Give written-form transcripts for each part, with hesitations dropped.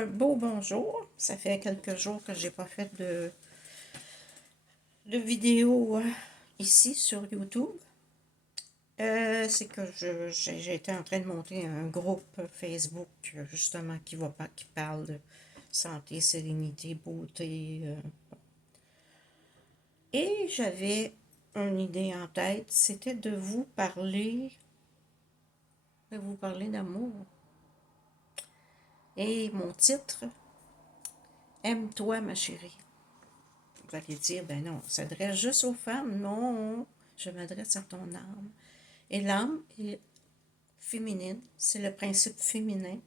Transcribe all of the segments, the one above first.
Un beau bonjour. Ça fait quelques jours que j'ai pas fait de vidéo ici sur YouTube. C'est que j'ai été en train de monter un groupe Facebook justement qui parle de santé, sérénité, beauté. Et j'avais une idée en tête, c'était de vous parler d'amour. Et mon titre, Aime-toi ma chérie. Vous allez dire, ben non, ça s'adresse juste aux femmes. Non, je m'adresse à ton âme. Et l'âme est féminine, c'est le principe féminin.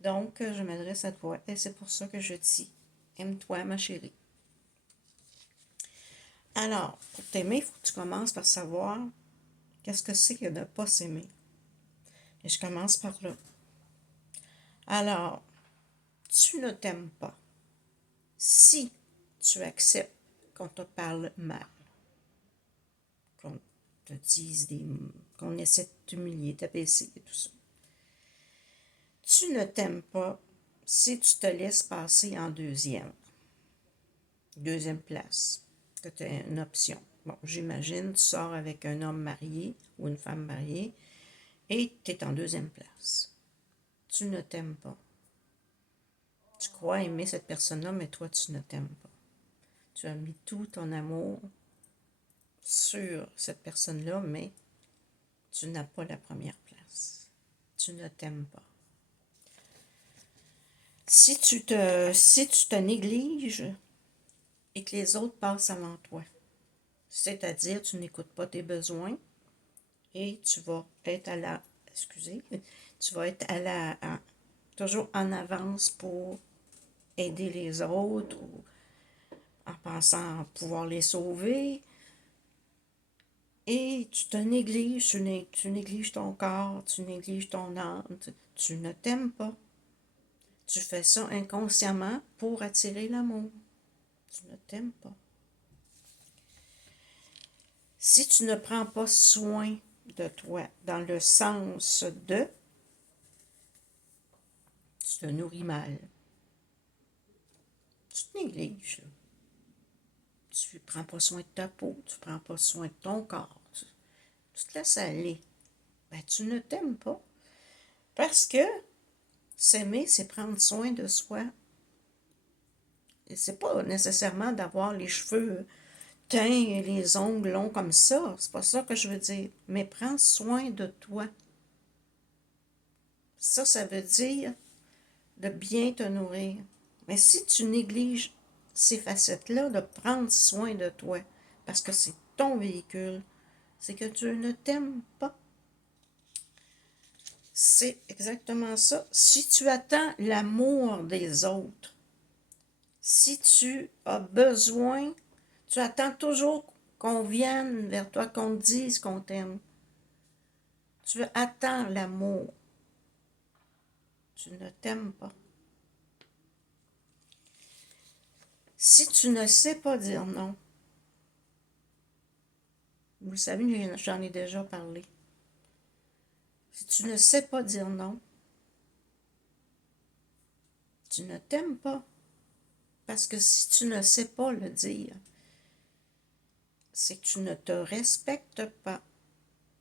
Donc, je m'adresse à toi et c'est pour ça que je dis, aime-toi ma chérie. Alors, pour t'aimer, il faut que tu commences par savoir qu'est-ce que c'est que de ne pas s'aimer. Et je commence par là. Alors, tu ne t'aimes pas. Si tu acceptes qu'on te parle mal, qu'on te dise qu'on essaie de t'humilier, t'abaisser et tout ça. Tu ne t'aimes pas si tu te laisses passer en deuxième place, que tu as une option. Bon, j'imagine, tu sors avec un homme marié ou une femme mariée et tu es en deuxième place. Tu ne t'aimes pas. Tu crois aimer cette personne-là, mais toi, tu ne t'aimes pas. Tu as mis tout ton amour sur cette personne-là, mais tu n'as pas la première place. Tu ne t'aimes pas. Si tu te négliges et que les autres passent avant toi, c'est-à-dire tu n'écoutes pas tes besoins et tu vas être tu vas être toujours en avance pour aider les autres ou en pensant pouvoir les sauver. Et tu te négliges, tu négliges ton corps, tu négliges ton âme, tu ne t'aimes pas. Tu fais ça inconsciemment pour attirer l'amour. Tu ne t'aimes pas. Si tu ne prends pas soin de toi, dans le sens de tu te nourris mal, tu te négliges. Tu ne prends pas soin de ta peau, tu ne prends pas soin de ton corps, tu te laisses aller. Ben, tu ne t'aimes pas. Parce que s'aimer, c'est prendre soin de soi. Et c'est pas nécessairement d'avoir les cheveux teints et les ongles longs comme ça. C'est pas ça que je veux dire. Mais prends soin de toi. Ça veut dire de bien te nourrir. Mais si tu négliges ces facettes-là, de prendre soin de toi, parce que c'est ton véhicule, c'est que tu ne t'aimes pas. C'est exactement ça. Si tu attends l'amour des autres, si tu as besoin, tu attends toujours qu'on vienne vers toi, qu'on te dise qu'on t'aime. Tu attends l'amour. Tu ne t'aimes pas. Si tu ne sais pas dire non, vous le savez, j'en ai déjà parlé. Si tu ne sais pas dire non, tu ne t'aimes pas. Parce que si tu ne sais pas le dire, c'est que tu ne te respectes pas.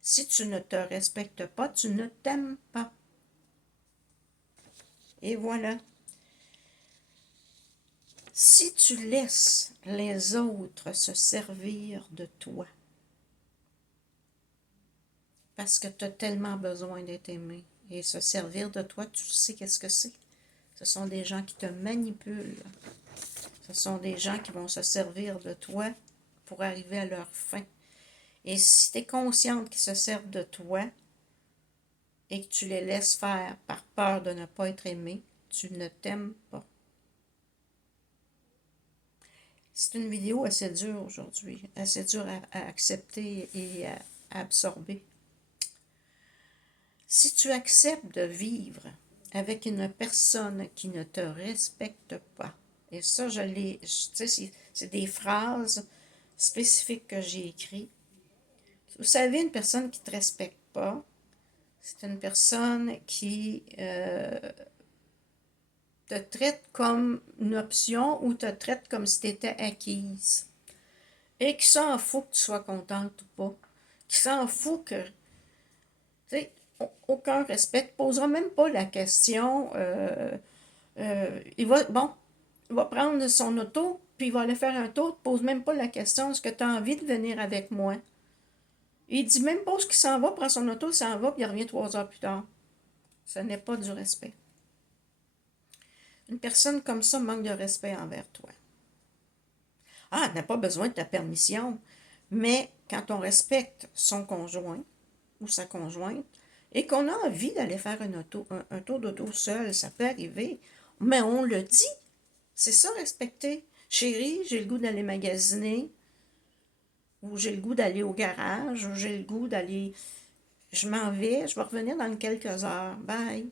Si tu ne te respectes pas, tu ne t'aimes pas. Et voilà. Si tu laisses les autres se servir de toi, parce que tu as tellement besoin d'être aimé, et se servir de toi, tu sais qu'est-ce que c'est. Ce sont des gens qui te manipulent. Ce sont des gens qui vont se servir de toi pour arriver à leur fin. Et si tu es consciente qu'ils se servent de toi et que tu les laisses faire par peur de ne pas être aimé, tu ne t'aimes pas. C'est une vidéo assez dure aujourd'hui, assez dure à accepter et à absorber. Si tu acceptes de vivre avec une personne qui ne te respecte pas, et ça, tu sais, c'est des phrases spécifiques que j'ai écrites. Vous savez, une personne qui ne te respecte pas, c'est une personne qui te traitent comme une option ou te traitent comme si tu étais acquise. Et qui s'en fout que tu sois contente ou pas. Qui s'en fout que, tu sais, aucun respect, ne te posera même pas la question. Il va prendre son auto, puis il va aller faire un tour, ne te pose même pas la question, est-ce que tu as envie de venir avec moi? Il dit même pas ce qu'il s'en va, prend son auto, il s'en va, puis il revient 3 heures plus tard. Ce n'est pas du respect. Une personne comme ça manque de respect envers toi. Ah, elle n'a pas besoin de ta permission, mais quand on respecte son conjoint ou sa conjointe et qu'on a envie d'aller faire un tour d'auto seul, ça peut arriver, mais on le dit. C'est ça, respecter. Chérie, j'ai le goût d'aller magasiner, ou j'ai le goût d'aller au garage, ou j'ai le goût d'aller... Je m'en vais, je vais revenir dans quelques heures. Bye.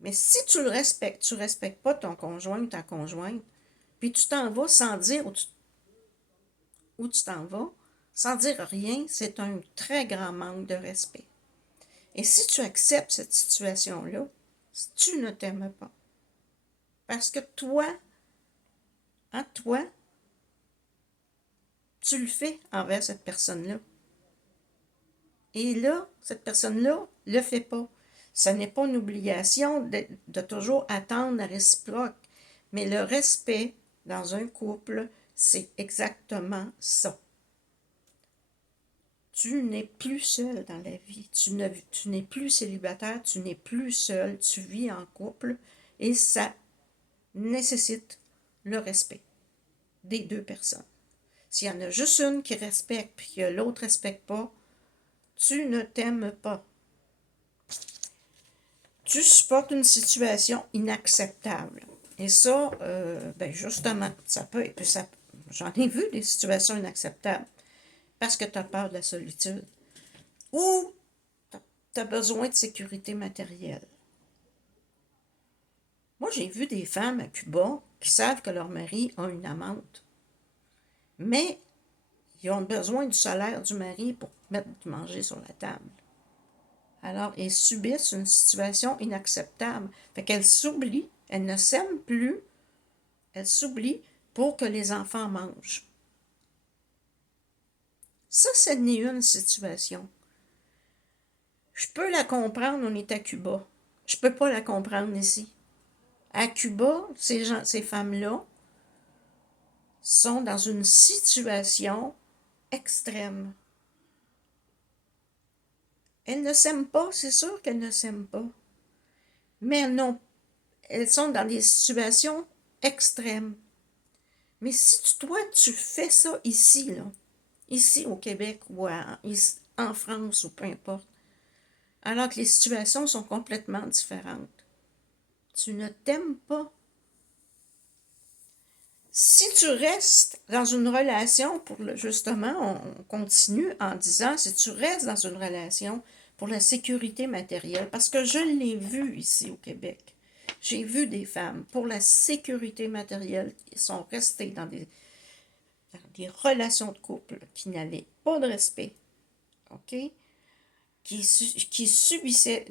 Mais si tu respectes pas ton conjoint ou ta conjointe, puis tu t'en vas sans dire où tu t'en vas, sans dire rien, c'est un très grand manque de respect. Et si tu acceptes cette situation-là, tu ne t'aimes pas. Parce que toi, toi, tu le fais envers cette personne-là. Et là, cette personne-là ne le fait pas. Ce n'est pas une obligation de toujours attendre la réciproque. Mais le respect dans un couple, c'est exactement ça. Tu n'es plus seul dans la vie. Tu n'es plus célibataire, tu n'es plus seul, tu vis en couple et ça nécessite le respect des deux personnes. S'il y en a juste une qui respecte et que l'autre ne respecte pas, tu ne t'aimes pas. Tu supportes une situation inacceptable. Et ça, justement, ça peut être... J'en ai vu des situations inacceptables parce que tu as peur de la solitude ou tu as besoin de sécurité matérielle. Moi, j'ai vu des femmes à Cuba qui savent que leur mari a une amante, mais ils ont besoin du salaire du mari pour mettre du manger sur la table. Alors, elles subissent une situation inacceptable. Fait qu'elles s'oublient, elles ne s'aiment plus, elles s'oublient pour que les enfants mangent. Ça, ce n'est une situation. Je peux la comprendre, on est à Cuba. Je peux pas la comprendre ici. À Cuba, ces femmes-là sont dans une situation extrême. Elles ne s'aiment pas, c'est sûr qu'elles ne s'aiment pas. Mais elles sont dans des situations extrêmes. Mais si toi, tu fais ça ici, là, ici au Québec ou en France ou peu importe, alors que les situations sont complètement différentes, tu ne t'aimes pas. Si tu restes dans une relation, justement, on continue en disant, si tu restes dans une relation pour la sécurité matérielle, parce que je l'ai vu ici au Québec, j'ai vu des femmes pour la sécurité matérielle qui sont restées dans des relations de couple qui n'avaient pas de respect, ok, qui subissaient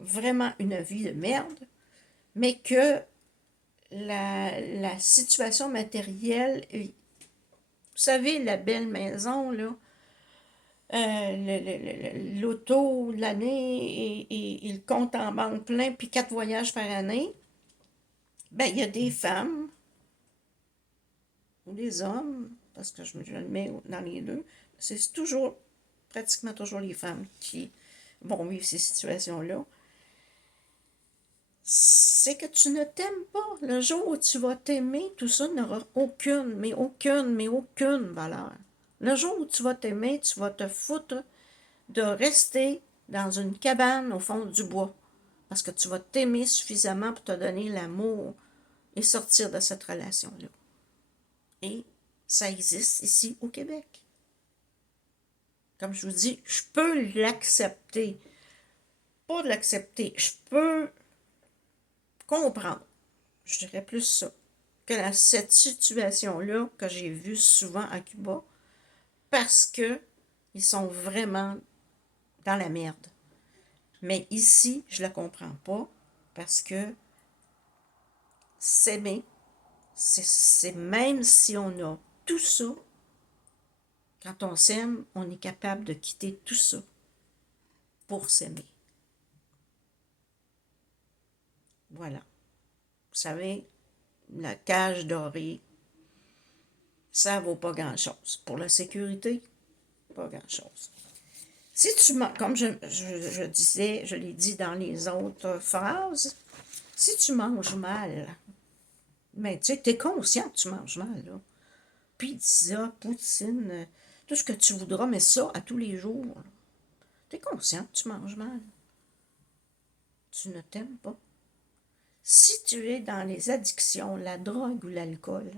vraiment une vie de merde, mais que la situation matérielle, vous savez, la belle maison, là, l'auto, l'année et le compte en banque plein, puis 4 voyages par année, ben, il y a des femmes ou des hommes, parce que je le mets dans les deux, c'est toujours, pratiquement toujours les femmes qui vont vivre ces situations-là. C'est que tu ne t'aimes pas. Le jour où tu vas t'aimer, tout ça n'aura aucune valeur. Le jour où tu vas t'aimer, tu vas te foutre de rester dans une cabane au fond du bois. Parce que tu vas t'aimer suffisamment pour te donner l'amour et sortir de cette relation-là. Et ça existe ici au Québec. Comme je vous dis, je peux l'accepter. Pas de l'accepter, je peux comprendre. Je dirais plus ça. Que cette situation-là que j'ai vue souvent à Cuba, parce que ils sont vraiment dans la merde. Mais ici, je la comprends pas, parce que s'aimer, c'est même si on a tout ça, quand on s'aime, on est capable de quitter tout ça pour s'aimer. Voilà. Vous savez, la cage dorée, ça vaut pas grand-chose. Pour la sécurité, pas grand-chose. Si tu manges, comme je disais, je l'ai dit dans les autres phrases, si tu manges mal, mais tu sais, t'es conscient que tu manges mal, là. Pizza, poutine, tout ce que tu voudras, mais ça à tous les jours. T'es conscient que tu manges mal. Tu ne t'aimes pas. Si tu es dans les addictions, la drogue ou l'alcool,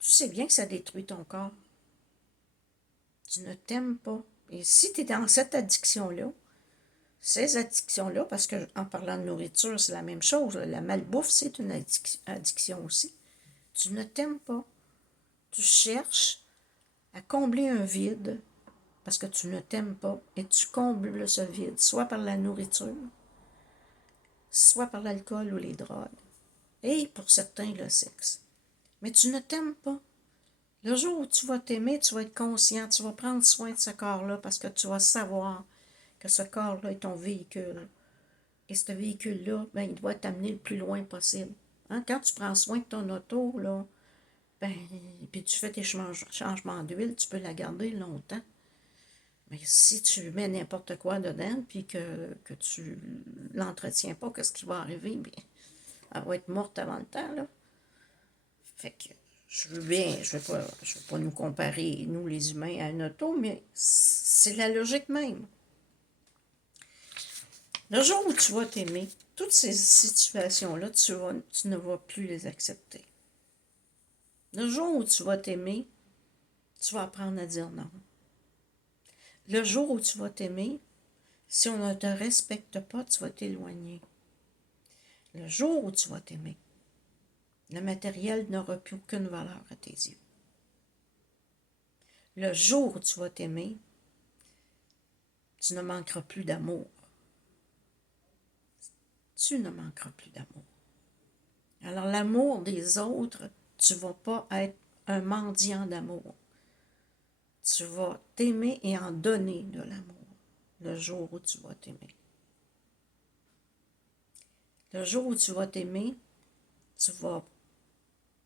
tu sais bien que ça détruit ton corps. Tu ne t'aimes pas. Et si tu es dans cette addiction-là, ces addictions-là, parce que en parlant de nourriture, c'est la même chose, la malbouffe, c'est une addiction aussi. Tu ne t'aimes pas. Tu cherches à combler un vide parce que tu ne t'aimes pas et tu combles ce vide, soit par la nourriture, soit par l'alcool ou les drogues, et pour certains le sexe. Mais tu ne t'aimes pas. Le jour où tu vas t'aimer, tu vas être conscient, tu vas prendre soin de ce corps-là parce que tu vas savoir que ce corps-là est ton véhicule. Et ce véhicule-là, ben, il doit t'amener le plus loin possible. Hein? Quand tu prends soin de ton auto, là, ben, puis tu fais tes changements d'huile, tu peux la garder longtemps. Mais si tu mets n'importe quoi dedans, puis que tu l'entretiens pas, qu'est-ce qui va arriver? Bien, elle va être morte avant le temps, là. Fait que je veux pas nous comparer, nous les humains, à une auto, mais c'est la logique même. Le jour où tu vas t'aimer, toutes ces situations-là, tu ne vas plus les accepter. Le jour où tu vas t'aimer, tu vas apprendre à dire non. Le jour où tu vas t'aimer, si on ne te respecte pas, tu vas t'éloigner. Le jour où tu vas t'aimer, le matériel n'aura plus aucune valeur à tes yeux. Le jour où tu vas t'aimer, tu ne manqueras plus d'amour. Tu ne manqueras plus d'amour. Alors l'amour des autres, tu ne vas pas être un mendiant d'amour. Tu vas t'aimer et en donner de l'amour le jour où tu vas t'aimer. Le jour où tu vas t'aimer, tu vas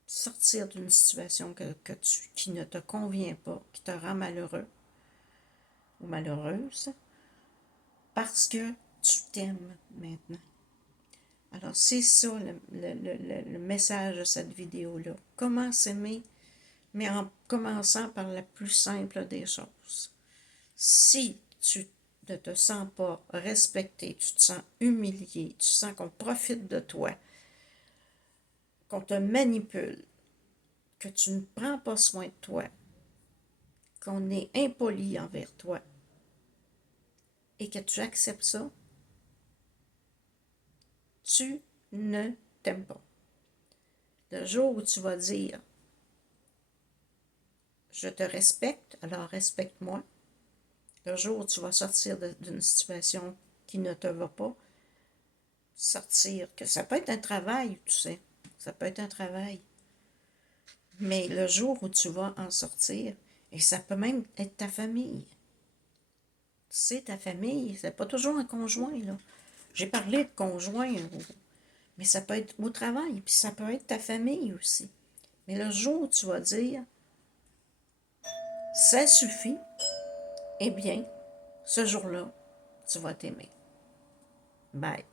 sortir d'une situation qui ne te convient pas, qui te rend malheureux ou malheureuse, parce que tu t'aimes maintenant. Alors, c'est ça le message de cette vidéo-là. Comment s'aimer, mais en commençant par la plus simple des choses. Si tu ne te sens pas respecté, tu te sens humilié, tu sens qu'on profite de toi, qu'on te manipule, que tu ne prends pas soin de toi, qu'on est impoli envers toi, et que tu acceptes ça, tu ne t'aimes pas. Le jour où tu vas dire « Je te respecte, alors respecte-moi », le jour où tu vas sortir d'une situation qui ne te va pas, sortir, que ça peut être un travail, tu sais, ça peut être un travail, mais le jour où tu vas en sortir, et ça peut même être ta famille, tu sais, ta famille, c'est pas toujours un conjoint, là. J'ai parlé de conjoint, mais ça peut être au travail, puis ça peut être ta famille aussi. Mais le jour où tu vas dire « ça suffit », eh bien, ce jour-là, tu vas t'aimer. Bye.